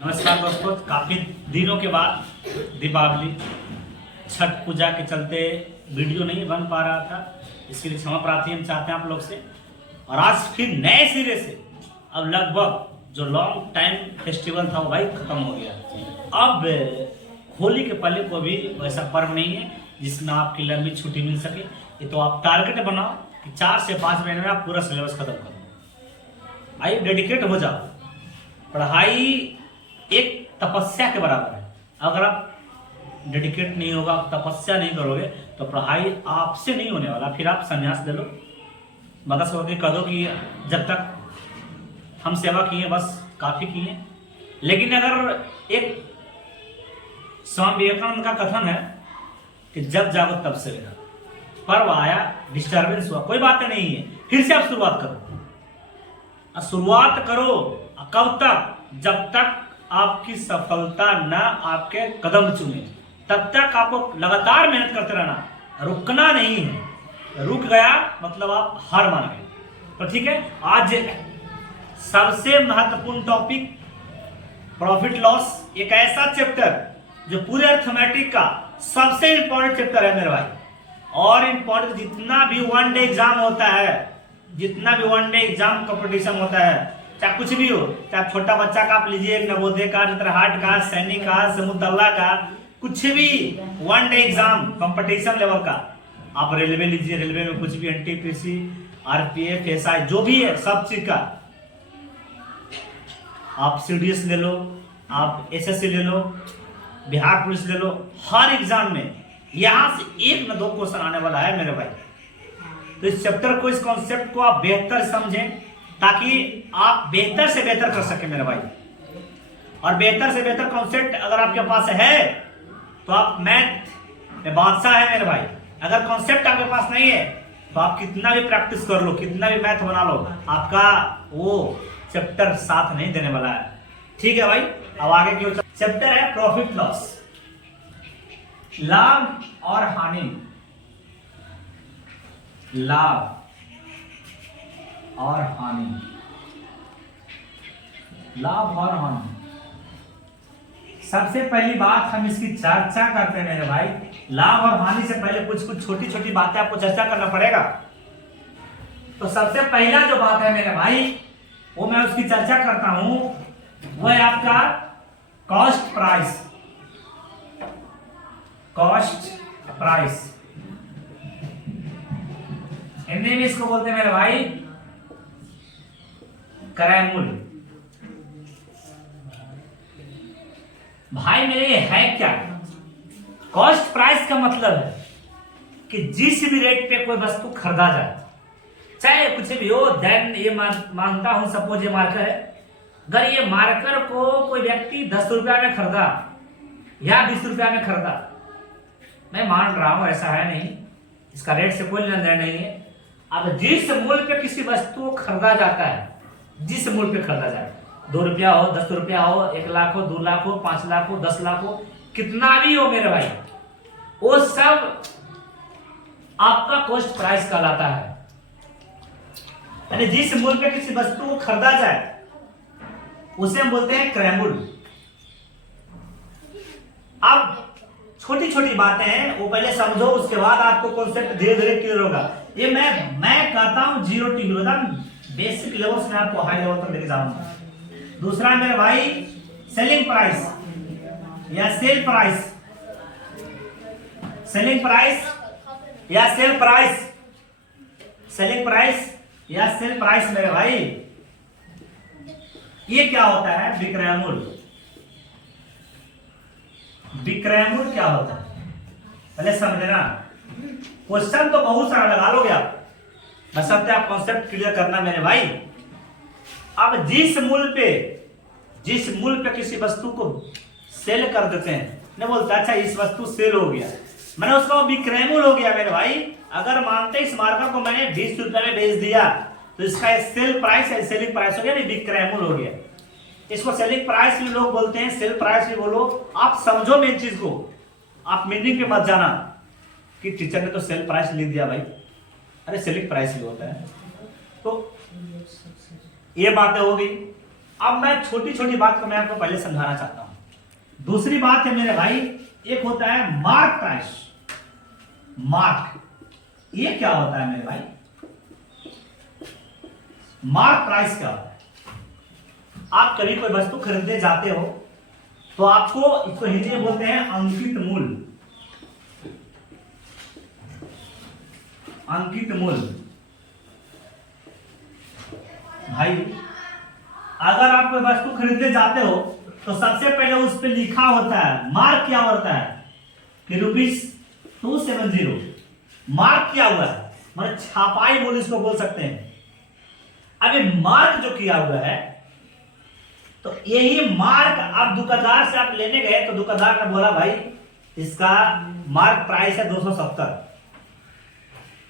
नमस्कार दोस्तों, काफ़ी दिनों के बाद दीपावली छठ पूजा के चलते वीडियो नहीं बन पा रहा था, इसके लिए क्षमा प्रार्थी हम चाहते हैं आप लोग से। और आज फिर नए सिरे से अब लगभग जो लॉन्ग टाइम फेस्टिवल था वो भाई खत्म हो गया। अब होली के पहले को भी वैसा पर्व नहीं है जिसमें आपकी लंबी छुट्टी मिल सके। ये तो आप टारगेट बनाओ कि 4 से 5 महीने में आप पूरा सिलेबस खत्म कर दो। आइए डेडिकेट हो जाओ। पढ़ाई एक तपस्या के बराबर है। अगर आप डेडिकेट नहीं होगा, तपस्या नहीं करोगे तो पढ़ाई आपसे नहीं होने वाला। फिर आप संन्यास ले लो, बदस होकर कह दो कि जब तक हम सेवा किए बस काफी किए। लेकिन अगर एक स्वामी विवेकानंद का कथन है कि जब जागो तब से रहेगा, पर्व आया, डिस्टर्बेंस हुआ, कोई बात नहीं है, फिर से आप शुरुआत करो। शुरुआत करो कब तक? जब तक आपकी सफलता न आपके कदम चुने, तब तक आपको लगातार मेहनत करते रहना, रुकना नहीं है। रुक गया मतलब आप हार मान गए। तो ठीक है, आज सबसे महत्वपूर्ण टॉपिक प्रॉफिट लॉस, एक ऐसा चैप्टर जो पूरे अर्थमेटिक का सबसे इंपॉर्टेंट चैप्टर है मेरे भाई। और इंपॉर्टेंट जितना भी वन डे एग्जाम होता है, जितना भी वन डे एग्जाम कंपटीशन होता है, चाहे कुछ भी हो, चाहे छोटा बच्चा का आप लीजिए, नवोदय का, चित्रहाट का, सैनिक का, समुद्दल्ला का, कुछ भी one day exam competition level का, आप रेलवे लीजिए, रेलवे में कुछ भी, एनटीपीसी, आरपीएफ, एसआई, जो भी है सब चीज का, आप सीडीएस ले लो, आप एसएससी ले लो, बिहार पुलिस ले लो, हर एग्जाम में यहां से 1 न 2 क्वेश्चन आने वाला है मेरे भाई। तो इस चैप्टर को, इस कॉन्सेप्ट को आप बेहतर समझें ताकि आप बेहतर से बेहतर कर सके मेरे भाई। और बेहतर से बेहतर कॉन्सेप्ट अगर आपके पास है तो आप मैथ में बादशाह है मेरे भाई। अगर कॉन्सेप्ट आपके पास नहीं है तो आप कितना भी प्रैक्टिस कर लो, कितना भी मैथ बना लो, आपका वो चैप्टर साथ नहीं देने वाला है। ठीक है भाई, अब आगे की चैप्टर है प्रॉफिट लॉस, लाभ और हानि। लाभ और हानि, लाभ और हानि। सबसे पहली बात हम इसकी चर्चा करते हैं मेरे भाई। लाभ और हानि से पहले कुछ छोटी छोटी बातें आपको चर्चा करना पड़ेगा। तो सबसे पहला जो बात है मेरे भाई, वो मैं उसकी चर्चा करता हूं, वो है आपका cost price. Cost price Hindi में इसको बोलते हैं मेरे भाई क्रय मूल्य। भाई मेरे ये है क्या? कॉस्ट प्राइस का मतलब है कि जिस भी रेट पे कोई वस्तु खरीदा जाए, चाहे कुछ भी हो, देन ये मानता हूं, सपोज ये मार्कर है, अगर ये मार्कर को कोई व्यक्ति 10 रुपया में खरीदा या 20 रुपया में खरीदा, मैं मान रहा हूं ऐसा है नहीं, इसका रेट से कोई लेना देना नहीं है। अब जिस मूल्य पे किसी वस्तु को खरीदा जाता है, जिस मूल्य पे खरीदा जाए, 2 रुपया हो, 10 रुपया हो, 1 लाख हो, 2 लाख हो, 5 लाख हो, 10 लाख हो, कितना भी हो मेरे भाई, वो सब आपका कॉस्ट प्राइस कहलाता है। यानी जिस मूल्य पे किसी वस्तु को खरीदा जाए उसे हम बोलते हैं क्रय मूल्य। अब छोटी छोटी बातें हैं, वो पहले समझो, उसके बाद आपको कॉन्सेप्ट धीरे धीरे क्लियर होगा। ये मैं कहता हूं 0 to हीरो, बेसिक लेवल से आपको हाई लेवल तक लेके जाऊंगा। दूसरा मेरे भाई सेलिंग प्राइस या सेल प्राइस। सेलिंग प्राइस या सेल प्राइस, सेलिंग प्राइस या सेल प्राइस मेरे भाई, ये क्या होता है? विक्रय मूल्य। विक्रय मूल्य क्या होता है पहले समझना। क्वेश्चन तो बहुत सारा लगा लोगे आप, बस अब आप कॉन्सेप्ट क्लियर करना मेरे भाई। अब जिस मूल्य पे किसी वस्तु को सेल कर देते हैं, नहीं बोलते अच्छा इस वस्तु सेल हो गया, मैंने उसका विक्रय मूल्य हो गया मेरे भाई। अगर मानते इस मार्कर को मैंने 20 रुपए में बेच दिया तो इसका सेल प्राइस है, सेलिंग प्राइस हो गया, नहीं विक्रय मूल्य हो गया। इसको सेलिंग प्राइस भी लोग बोलते हैं, सेल प्राइस भी बोलो, आप समझो मेन चीज को। आप मीनिंग पे मत जाना कि टीचर ने तो सेल प्राइस लिख दिया भाई, अरे सेलिंग प्राइस ही होता है। तो ये बातें हो गई। अब मैं छोटी छोटी बात को मैं आपको पहले समझाना चाहता हूं। दूसरी बात है मेरे भाई, एक होता है मार्क प्राइस। मार्क, ये क्या होता है मेरे भाई? मार्क प्राइस क्या होता है? आप कभी कोई वस्तु खरीदने जाते हो तो आपको इसको हिंदी में बोलते हैं अंकित मूल्य। अंकित मूल्य भाई, अगर आप कोई वस्तु खरीदने जाते हो तो सबसे पहले उस पर लिखा होता है, मार्क क्या होता है कि ₹270। मार्क क्या हुआ है, मतलब छापाई मूल्य इसको बोल सकते हैं। अभी मार्क जो किया हुआ है, तो यही मार्क आप दुकानदार से आप लेने गए तो दुकानदार ने बोला भाई इसका मार्क प्राइस है 270।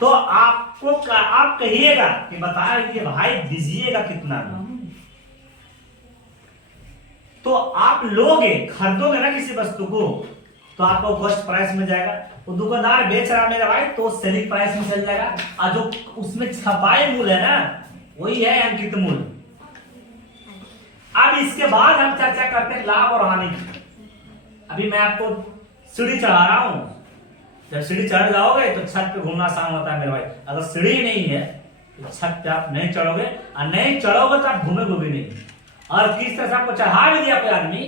तो आपको आप कहिएगा कि बताइए भाई दीजिएगा कितना में। तो आप लोगे, खरीदोगे ना किसी वस्तु को, तो आपको कॉस्ट प्राइस मिल जाएगा। तो दुकानदार बेच रहा मेरा भाई तो सेलिंग प्राइस में चल जाएगा, और जो उसमें छपाई मूल्य है ना वही है अंकित मूल्य। अब इसके बाद हम चर्चा करते हैं लाभ और हानि की। अभी मैं आपको सीढ़ी चढ़ा रहा हूं, जब सीढ़ी चढ़ जाओगे तो छत पे घूमना आसान होता है मेरे भाई। अगर सीढ़ी नहीं है तो छत पे आप नहीं चढ़ोगे, और नहीं चढ़ोगे तो आप घूमेगे भी नहीं। और किस तरह से आपको चढ़ा भी दिया कोई आदमी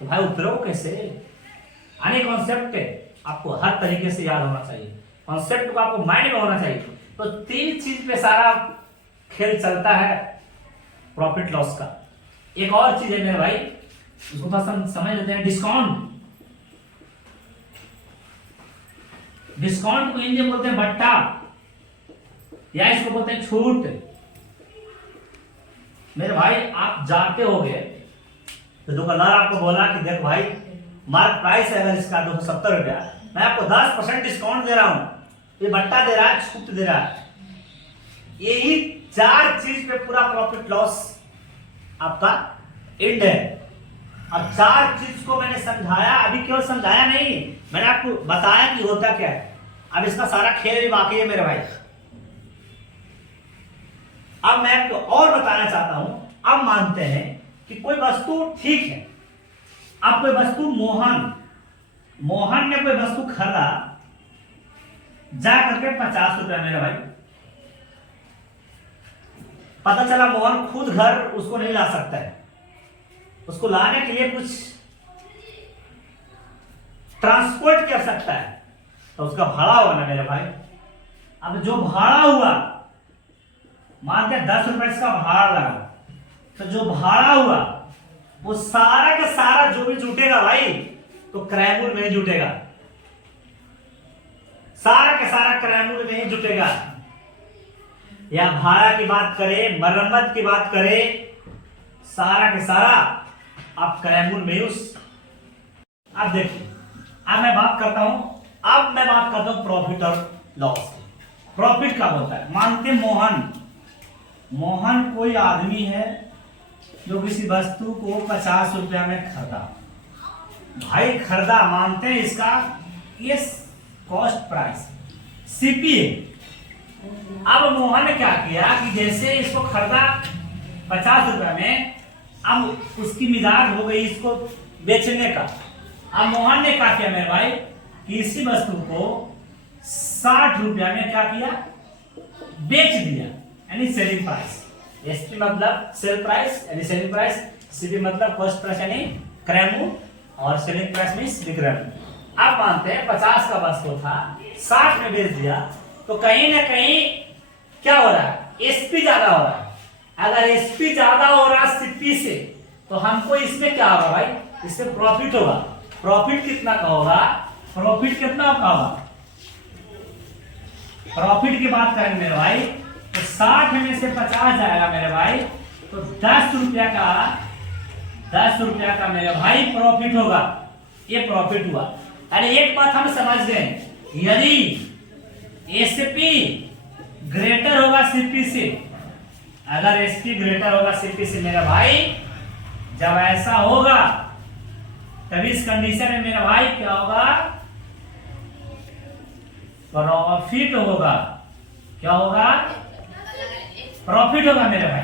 तो भाई उतरोगे कैसे? यानी कॉन्सेप्ट आपको हर तरीके से याद होना चाहिए, कॉन्सेप्ट को आपको माइंड में होना चाहिए। तो 3 चीज पे सारा खेल चलता है प्रॉफिट लॉस का। एक और चीज है मेरे भाई, उसको थोड़ा समझ लेते हैं, डिस्काउंट। डिस्काउंट को हिंदी में बोलते हैं भट्टा, या इसको बोलते हैं छूट। मेरे भाई आप जाते होगे तो दुकानदार आपको बोला कि देख भाई मार्क प्राइस है अगर इसका 270 रुपया, मैं आपको 10% डिस्काउंट दे रहा हूं, ये भट्टा दे रहा है, छूट दे रहा है। यही 4 चीज पे पूरा प्रॉफिट लॉस आपका एंड है। अब 4 चीज को मैंने समझाया, अभी केवल समझाया नहीं, मैंने आपको बताया कि होता क्या है। अब इसका सारा खेल भी बाकी है मेरे भाई। अब मैं आपको और बताना चाहता हूं। अब मानते हैं कि कोई वस्तु ठीक है, अब कोई वस्तु मोहन ने कोई वस्तु खरीदा जा करके 50 रुपया मेरे भाई। पता चला मोहन खुद घर उसको नहीं ला सकता है, उसको लाने के लिए कुछ ट्रांसपोर्ट कर सकता है, तो उसका भाड़ा हुआ ना मेरे भाई। अब जो भाड़ा हुआ, मानते हैं 10 रुपए इसका भाड़ा लगा, तो जो भाड़ा हुआ वो सारा का सारा जो भी जुटेगा भाई तो क्रय मूल्य में ही जुटेगा, सारा का सारा क्रय मूल्य में ही जुटेगा। या भाड़ा की बात करें, मरम्मत की बात करें, सारा के सारा आप क्रय मूल्य में उस। अब देखिए, अब मैं बात करता हूं प्रॉफिट और लॉस की। प्रॉफिट कब होता है? मानते मोहन कोई आदमी है जो किसी वस्तु को 50 रुपया में खरीदा, भाई खरीदा, मानते हैं इसका ये कॉस्ट प्राइस सीपी है। अब मोहन ने क्या किया कि जैसे इसको खरीदा 50 रुपया में, अब उसकी मिजाज हो गई इसको बेचने का। अब मोहन ने क्या किया मेरे भाई कि इसी वस्तु को 60 रुपया में क्या किया, बेच दिया, यानी सेलिंग प्राइस। एसपी मतलब सेल प्राइस यानी सेलिंग प्राइस, सीपी मतलब कॉस्ट प्राइस यानी क्रय मूल्य, और सेलिंग प्राइस मींस विक्रय मूल्य। अब मानते हैं 50 का वस्तु था, 60 में बेच दिया, तो कहीं ना कहीं क्या हो रहा है, एसपी ज्यादा हो रहा है। अगर एसपी ज्यादा हो रहा है सीपी से, तो हमको इसमें क्या होगा भाई, इसमें प्रॉफिट होगा। प्रॉफिट कितना का होगा? प्रॉफिट कितना का होगा? प्रॉफिट की बात करेंगे मेरे भाई तो 60 में से 50 जाएगा मेरे भाई, तो 10 रुपया का मेरे भाई प्रॉफिट होगा। ये प्रॉफिट हुआ। अरे एक बात हम समझ गए, यदि एसपी ग्रेटर होगा सीपी से, अगर एसपी ग्रेटर होगा सीपी से मेरा भाई, जब ऐसा होगा तभी इस कंडीशन में मेरा भाई क्या होगा, प्रॉफिट होगा। क्या होगा? प्रॉफिट होगा मेरे भाई।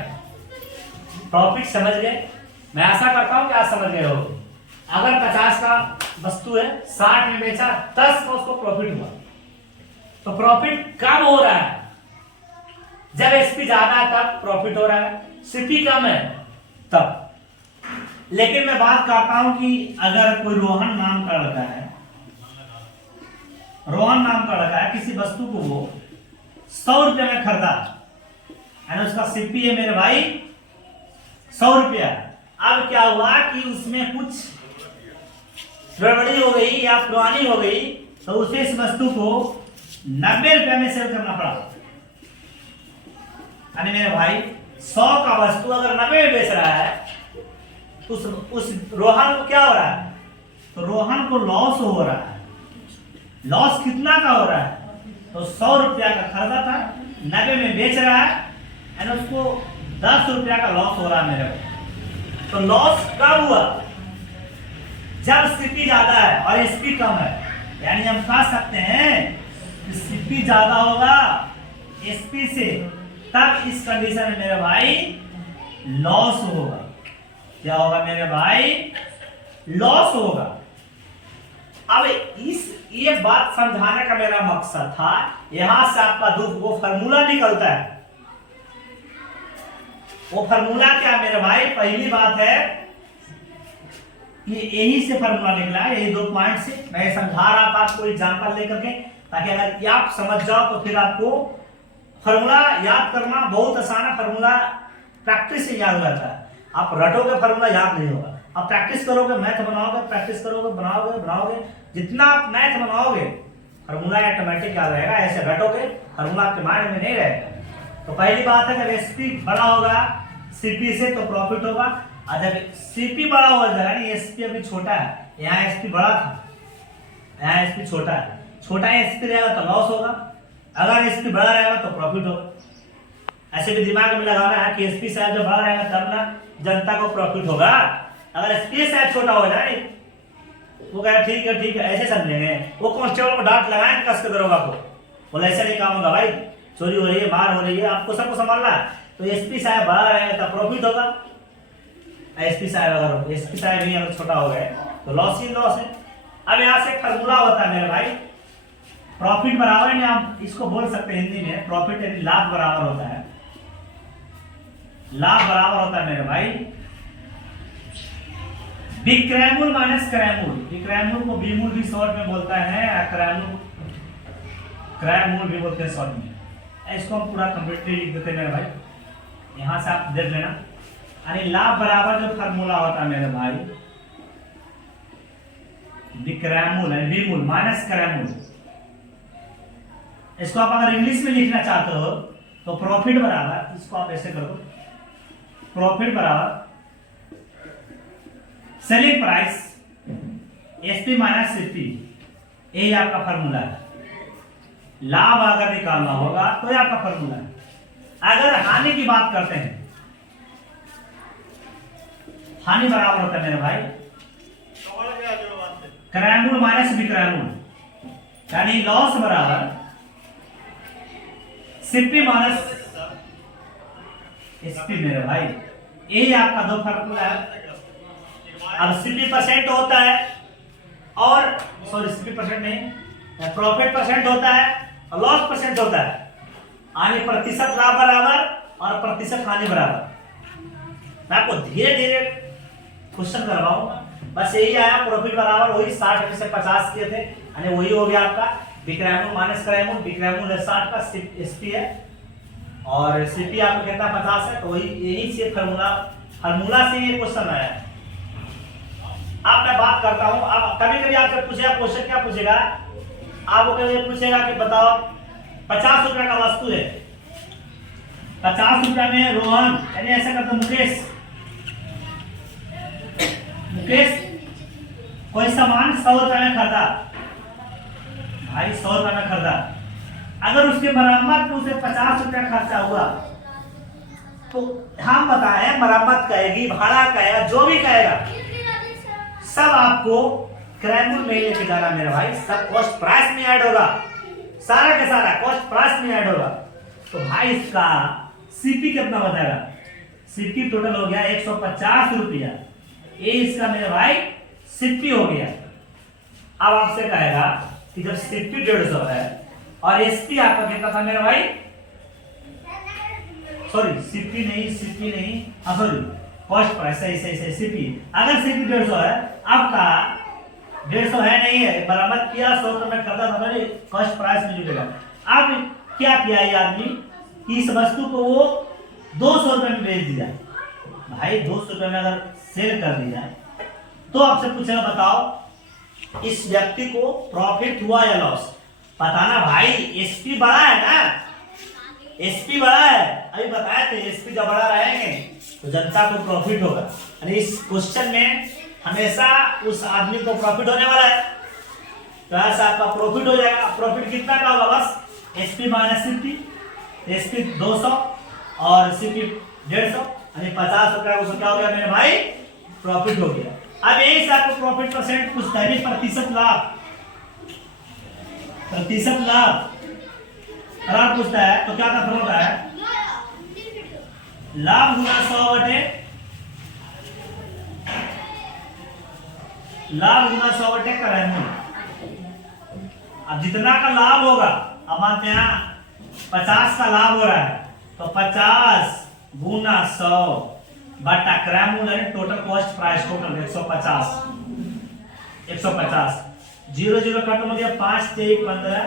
प्रॉफिट समझ गए? मैं आशा करता हूं कि आप समझ गए हो। अगर 50 का वस्तु है, 60 में बेचा, 10 का उसको प्रॉफिट हुआ, तो प्रॉफिट कब हो रहा है? जब एसपी ज्यादा है तब प्रॉफिट हो रहा है, सीपी कम है तब। लेकिन मैं बात करता हूं कि अगर कोई रोहन नाम का लड़का है, रोहन नाम का लड़का है, किसी वस्तु को वो 100 रुपये में खरीदा, यानी उसका सीपी है मेरे भाई 100 रुपया। अब क्या हुआ कि उसमें कुछ गड़बड़ी हो गई या पुरानी हो गई, तो उसे इस वस्तु को 90 रुपये में सेल करना पड़ा। यानी मेरे भाई 100 का वस्तु अगर 90 में बेच रहा है, उस रोहन को क्या हो रहा है? तो रोहन को लॉस हो रहा है। लॉस कितना का हो रहा है? तो 100 रुपया का खरीदा था, 90 में बेच रहा है, यानी उसको 10 रुपया का लॉस हो रहा है मेरे को। तो लॉस कब हुआ? जब सीपी ज्यादा है और एसपी कम है। यानी हम कह सकते हैं कि सीपी ज्यादा होगा एसपी से, तब इस कंडीशन में मेरे भाई लॉस होगा। क्या होगा मेरे भाई? लॉस होगा। अब ये बात समझाने का मेरा मकसद था। यहां से आपका वो फार्मूला निकलता है। वो फार्मूला क्या मेरे भाई? पहली बात है कि यही से फार्मूला निकला है, यही 2 पॉइंट से मैं समझा रहा था आपको एग्जांपल लेकर के, ताकि अगर आप समझ जाओ तो फिर आपको फार्मूला याद करना बहुत आसान है। फार्मूला प्रैक्टिस से याद रहता है। आप रटोगे फार्मूला याद नहीं होगा। आप प्रैक्टिस करोगे, मैथ बनाओगे, प्रैक्टिस करोगे, बनाओगे, जितना आप मैथ बनाओगे फार्मूला ऑटोमेटिक याद रहेगा। ऐसे रटोगे फार्मूला आपके माइंड में नहीं रहेगा। तो पहली बात है, जब एसपी बड़ा होगा सीपी से तो प्रॉफिट होगा, और जब सीपी बड़ा हो जाएगा, एसपी अभी छोटा है, यहाँ एसपी बड़ा था, यहाँ एसपी छोटा है, छोटा एसपी रहेगा तो लॉस होगा, अगर एसपी बड़ा रहेगा तो प्रॉफिट होगा। ऐसे भी दिमाग में लगाना है कि एसपी साहब जब बड़ा रहेगा तब ना जनता को प्रॉफिट होगा। अगर एसपी साहब छोटा हो जाए, वो कहे ठीक है ऐसे समझेंगे, वो कांस्टेबल को डांट लगाए कस के दरोगा को, बोले ऐसा नहीं काम होगा भाई, चोरी हो रही है, मार हो रही है, आपको सबको संभालना है। तो एसपी साहब बड़ा रहेगा तो प्रॉफिट होगा। एसपी साहब नहीं अगर छोटा हो गए तो लॉस ही लॉस है। अब यहाँ से फार्मूला होता है मेरे भाई, प्रॉफिट बराबर है, आप इसको बोल सकते हैं हिंदी में, प्रॉफिट यानी लाभ बराबर होता है, लाभ बराबर होता है मेरे भाई विक्रयमूल माइनस क्रयमूल। विक्रयमूल को बीमूल भी शॉर्ट में बोलता है, क्रयमूल भी बोलते हैं शॉर्ट में। इसको हम पूरा कंप्लीटली लिख देते हैं मेरे भाई, यहां से आप देख लेना। यानी लाभ बराबर जो फार्मूला होता है मेरे भाई, विक्रयमूल यानी बीमूल माइनस क्रयमूल। इसको आप अगर इंग्लिश में लिखना चाहते हो तो प्रॉफिट बराबर, इसको आप ऐसे करो, प्रॉफिट बराबर selling price SP minus CP, यही आपका फार्मूला है। लाभ अगर निकालना होगा तो ये आपका फार्मूला है। अगर हानि की बात करते हैं, हानि बराबर होता है मेरे भाई क्रयमूल माइनस विक्रयमूल, यानी लॉस बराबर सीपी माइनस एसपी मेरे भाई, यही आपका 2 फार्मूला है। अब सीपी परसेंट होता है और सीपी परसेंट नहीं, प्रॉफिट परसेंट होता है और लॉस परसेंट होता है, यानी प्रतिशत लाभ बराबर और प्रतिशत हानि बराबर। मैं आपको धीरे धीरे क्वेश्चन करवाऊंगा, बस यही आया, प्रॉफिट बराबर वही 60 में से 50 किए थे, यानी वही हो गया आपका विक्रयमूल माइनस क्रयमूल। विक्रयमूल है 60 का, एसपी है, और सीपी आपको कहता है 50 है, तो वही यही से फार्मूला से ये क्वेश्चन आया है। अब मैं बात करता हूं, अब कभी कभी आपसे पूछेगा क्वेश्चन, क्या पूछेगा आपको? कभी पूछेगा कि बताओ 50 रुपए का वस्तु है, 50 रुपए में रोहन यानी ऐसा करता मुकेश कोई सामान 100 रुपए में खरीदा, भाई 100 रुपए में खरीदा, अगर उसके मरम्मत में उसे 50 रुपया खर्चा हुआ, तो हम बताएं मरम्मत कहेगी, भाड़ा कहेगा, जो भी कहेगा, सब आपको क्रयमूल में लेके जाना मेरे भाई, सब कॉस्ट प्राइस में ऐड होगा, सारा का सारा कॉस्ट प्राइस में ऐड होगा। तो भाई इसका सीपी कितना बताएगा? सीपी टोटल हो गया 150 रुपया। ये इसका मेरे भाई सीपी हो गया। अब आपसे कहेगा कि जब सीपी 150 है और एसपी आपका कितना था मेरे भाई, सॉरी सीपी नहीं हाँ सॉरी कॉस्ट प्राइस, सही सीपी। अगर सीपी 150 है, आपका 150 है नहीं है, बरामद किया 100 रुपए में खरीदा था, कॉस्ट प्राइस में जुड़ेगा। अब क्या किया ये आदमी कि इस वस्तु को वो 200 रुपए में बेच दिया। भाई 200 रुपए में अगर सेल कर दिया तो आपसे पूछेगा बताओ इस व्यक्ति को प्रॉफिट हुआ या लॉस, बताना भाई। एसपी बड़ा है ना, एसपी बड़ा है, अभी बताया तो एसपी जब बड़ा रहेंगे तो जनता को प्रॉफिट होगा। यानी इस क्वेश्चन में हमेशा उस आदमी को प्रॉफिट होने वाला है, तो ऐसा आपका प्रॉफिट हो जाएगा। प्रॉफिट कितना का होगा, बस एसपी माइनस सीपी, एसपी 200 और सीपी 150, यानी 50 रुपया उसको क्या हो गया मेरे भाई, प्रॉफिट हो गया। अब यही से आपको प्रॉफिट परसेंट पूछता है, प्रतिशत लाभ, प्रतिशत लाभ अगर पूछता है तो क्या करना होता है, लाभ गुना 100 बटे कैरामूल। अब जितना का लाभ होगा, अब मानते हैं 50 का लाभ हो रहा है तो 50 गुना 100 बटा कैरामूल है total cost price, total 150 0 0 cut हो गया 5 3 15,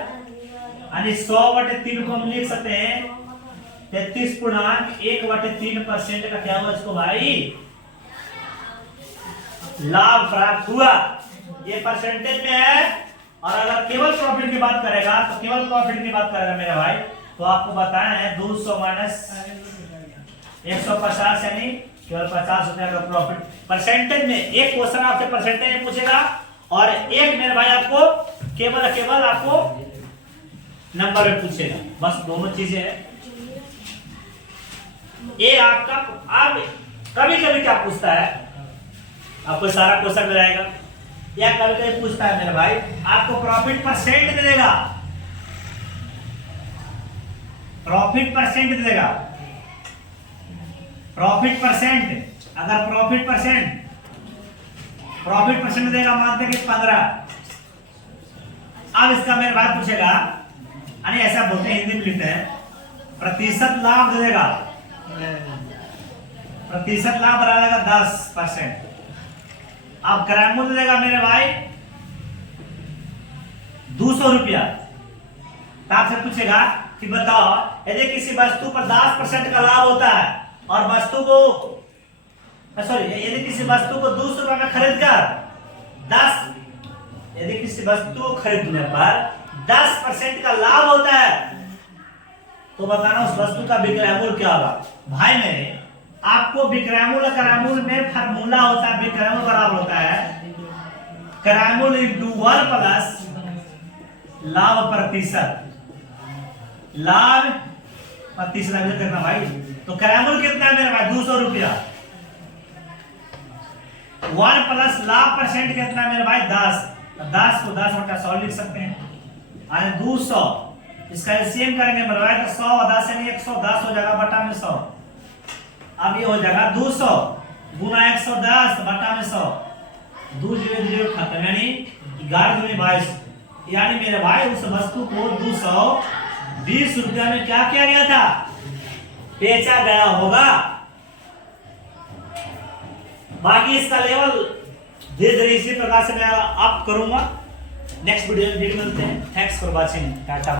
यानी 100 बटे 3 को हम लिख सकते हैं 33.1/3% का क्या हुआ इसको भाई, लाभ प्राप्त हुआ। ये परसेंटेज में है। और अगर केवल प्रॉफिट की बात करेगा तो केवल प्रॉफिट की बात करेगा मेरे भाई, तो आपको बताया है 200 माइनस 150, यानी केवल 50 रुपया का प्रॉफिट। परसेंटेज में एक क्वेश्चन आपसे परसेंटेज में पूछेगा और एक मेरे भाई आपको केवल आपको नंबर में पूछेगा, बस दोनों चीजें हैं। ये आपका अब कभी कभी क्या पूछता है, आपको सारा क्वेश्चन मिलेगा, या कभी कभी पूछता है मेरे भाई आपको प्रॉफिट परसेंट दे देगा, प्रॉफिट परसेंट दे देगा, प्रॉफिट परसेंट। अगर प्रॉफिट परसेंट देगा, मानते कि 15। अब इसका मेरे भाई पूछेगा, यानी ऐसा बोलते हैं, हिंदी में लिखते हैं प्रतिशत लाभ दे देगा, प्रतिशत लाभ रहेगा 10%। अब कैरामूल देगा मेरे भाई 200 रुपया। तो आपसे पूछेगा कि बताओ यदि किसी वस्तु पर 10% का लाभ होता है और वस्तु को यदि किसी वस्तु को 200 रुपए में खरीद कर यदि किसी वस्तु को खरीदने पर 10% का लाभ होता है तो बताना उस वस्तु का विक्रय मूल्य क्या होगा। भाई मेरे आपको विक्रय मूल्य कैरामूल में फार्मूला होता है, विक्रय मूल्य बराबर होता है कैरामूल इनटू 1 प्लस लाभ प्रतिशत, लाभ प्रतिशत करना भाई। तो कैरामूल कितना है मेरे भाई 200 रुपया, 1 प्लस लाभ परसेंट कितना है मेरे भाई 10, 10 को 10 बटा 100 लिख सकते हैं, यानी 200। इसका एलसीएम करेंगे मेरे भाई तो 100 और 10 यानी 110 हो जाएगा बटा में 100। अब ये हो जाएगा 200 गुना 110 बटा में 100, 2 0 खत्म, यानी 11 दूनी 22, यानी मेरे भाई उस वस्तु को 220 रुपया में क्या किया गया था, बेचा गया होगा। बाकी इसका लेवल धीरे धीरे इसी प्रकार से मैं अप करूंगा। नेक्स्ट वीडियो में मिलते हैं। Thanks for watching, Tata.